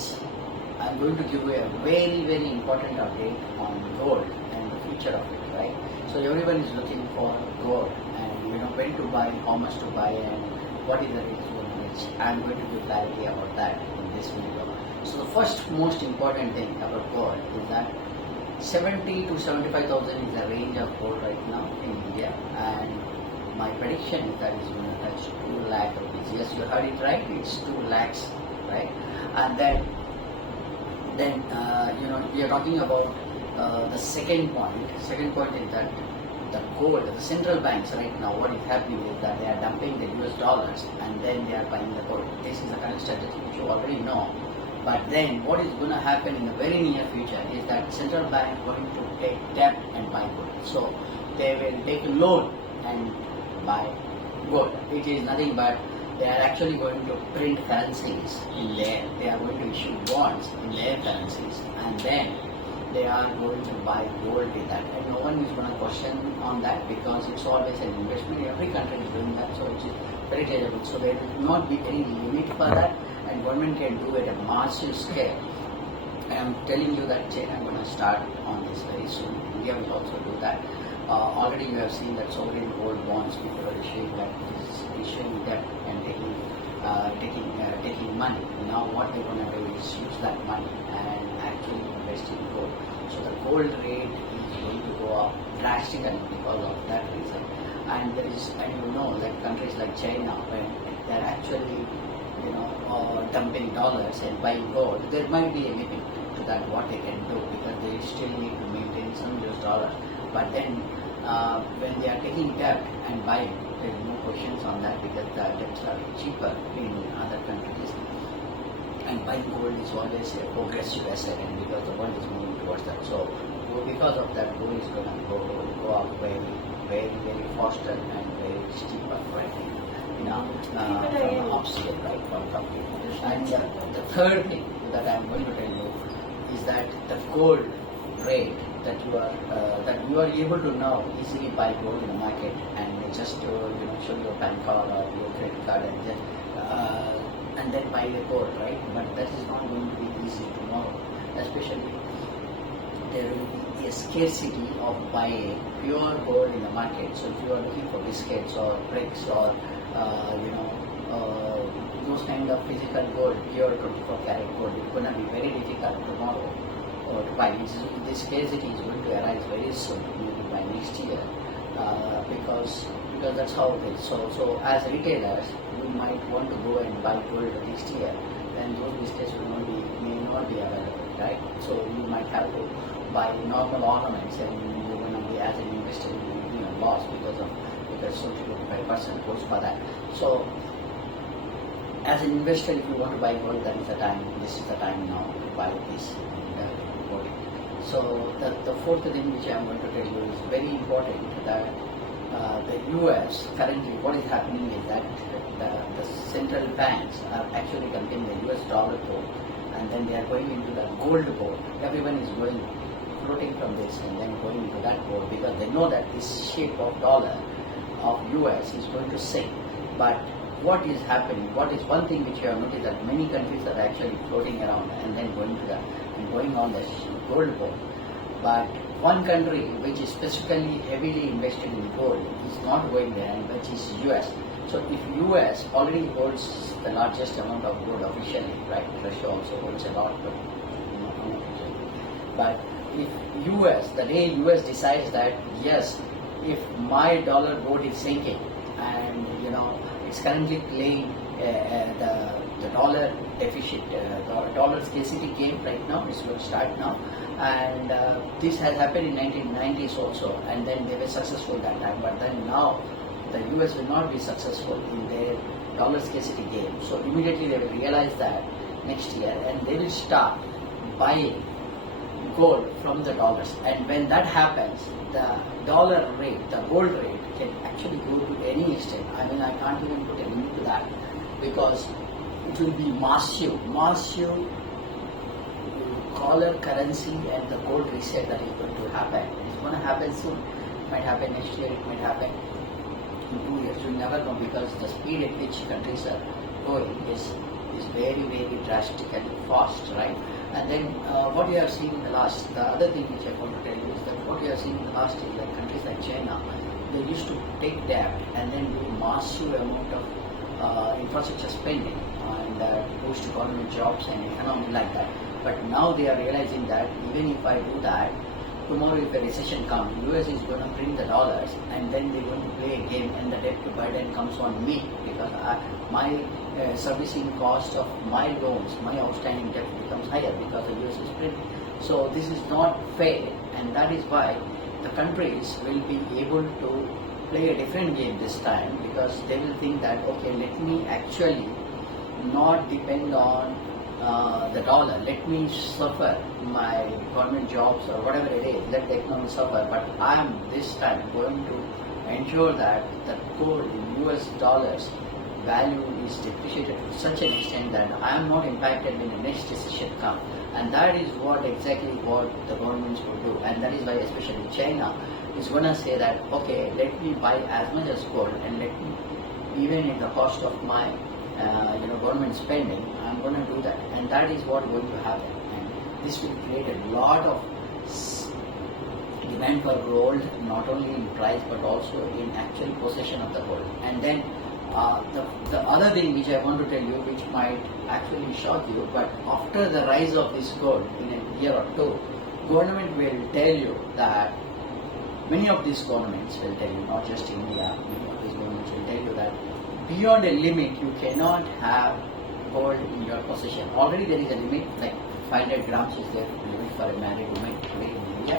which I'm going to give you a very, very important update on gold and the future of it, right? So everyone is looking for gold and when to buy, how much to buy, and what is the rate going to reach. I'm going to give clarity about that in this video. So the first most important thing about gold is that 70 to 75,000 is the range of gold right now in India, and my prediction is that it's going to touch 2 lakh rupees. Yes, you heard it right, it's 2 lakhs, right? And then we are talking about the second point. Second point is that the gold, the central banks right now, what is happening is that they are dumping the US dollars and then they are buying the gold. This is the current strategy which you already know. But then what is going to happen in the very near future is that central bank is going to take debt and buy gold. So they will take a loan and buy gold. It is nothing but they are actually going to print currencies in there. They are going to issue bonds in their currencies, and then they are going to buy gold with that. And no one is going to question on that because it's always an investment. Every country is doing that, so it is very terrible. So there will not be any limit for that, and government can do it at a massive scale. I am telling you that China is going to start on this very soon. India will also do that. Already you have seen that sovereign gold bonds, people are issuing that, issuing debt and taking money. Now what they're going to do is use that money and actually invest in gold. So the gold rate is going to go up drastically because of that reason. And there is, and like countries like China, when they're actually dumping dollars and buying gold, there might be a limit to that what they can do because they still need to maintain some US dollars. But then when they are taking debt and buying, there is no questions on that because the debts are cheaper in other countries. And buying gold is always a progressive asset, and because the world is moving towards that. So because of that, gold is going to go up very, very, very faster and very steeper, right? From upscale, right? From company. And the third thing that I am going to tell you is that the gold rate that you are able to now easily buy gold in the market and just show your bank card or your credit card and then buy the gold, right? But that is not going to be easy tomorrow, especially there will be a scarcity of buying pure gold in the market. So if you are looking for biscuits or bricks or those kind of physical gold, pure 24 karat gold, it's going to be very difficult tomorrow to buy. This scarcity is going to arise very soon, maybe by next year, because that's how it is. So as retailers, you might want to go and buy gold next year, then those biscuits may not be available, right? So you might have to buy normal ornaments, and you're going to be, as an investor, you will be in a loss because 25% goes for that. So as an investor, if you want to buy gold, that is the time. This is the time now to buy this. So the fourth thing which I am going to tell you is very important, that the US currently, what is happening is that the central banks are actually dumping the US dollar gold, and then they are going into the gold gold. Everyone is going floating from this and then going into that gold because they know that this shape of dollar of US is going to sink. But what is happening? What is one thing which you have noticed, that many countries are actually floating around and then going on the gold board. But one country which is specifically heavily invested in gold is not going there, which is US. So if US already holds the largest amount of gold officially, right? Russia also holds a lot, but unofficially. But if US, the day US decides that yes, if my dollar gold is sinking and it's currently playing the dollar deficit, the dollar scarcity game right now, it's going to start now, and this has happened in 1990s also, and then they were successful that time, but then now the US will not be successful in their dollar scarcity game. So immediately they will realize that next year, and they will start buying gold from the dollars. And when that happens, the dollar rate, the gold rate can actually go to any extent. I mean, I can't even put a limit to that because it will be massive dollar currency and the gold reset that is going to happen. It's going to happen soon. It might happen next year, it might happen in 2 years. You never know, because the speed at which countries are going is is very, very drastically fast, right? And then what you have seen in the last, the other thing which I want to tell you is that what you have seen in the last is like countries like China, they used to take debt and then do massive amount of infrastructure spending and boost government jobs and economy like that. But now they are realizing that even if I do that, tomorrow if a recession comes, US is going to print the dollars and then they're going to play a game and the debt to burden comes on me because my servicing cost of my loans, my outstanding debt becomes higher because the US is printing. So this is not fair, and that is why the countries will be able to play a different game this time because they will think that, okay, let me actually not depend on the dollar, let me suffer my government jobs or whatever it is, let the economy suffer, but I am this time going to ensure that the gold in US dollars value is depreciated to such an extent that I am not impacted when the next recession comes. And that is what exactly what the governments will do, and that is why especially China is going to say that, okay, let me buy as much as gold and let me, even at the cost of my government spending, I'm going to do that, and that is what going to happen. And this will create a lot of demand for gold, not only in price but also in actual possession of the gold. And then the other thing which I want to tell you, which might actually shock you, but after the rise of this gold in a year or two, government will tell you that many of these governments will tell you, not just India, many of these governments will tell you that beyond a limit you cannot have gold in your possession. Already there is a limit, like 500 grams is the limit for a married woman in India.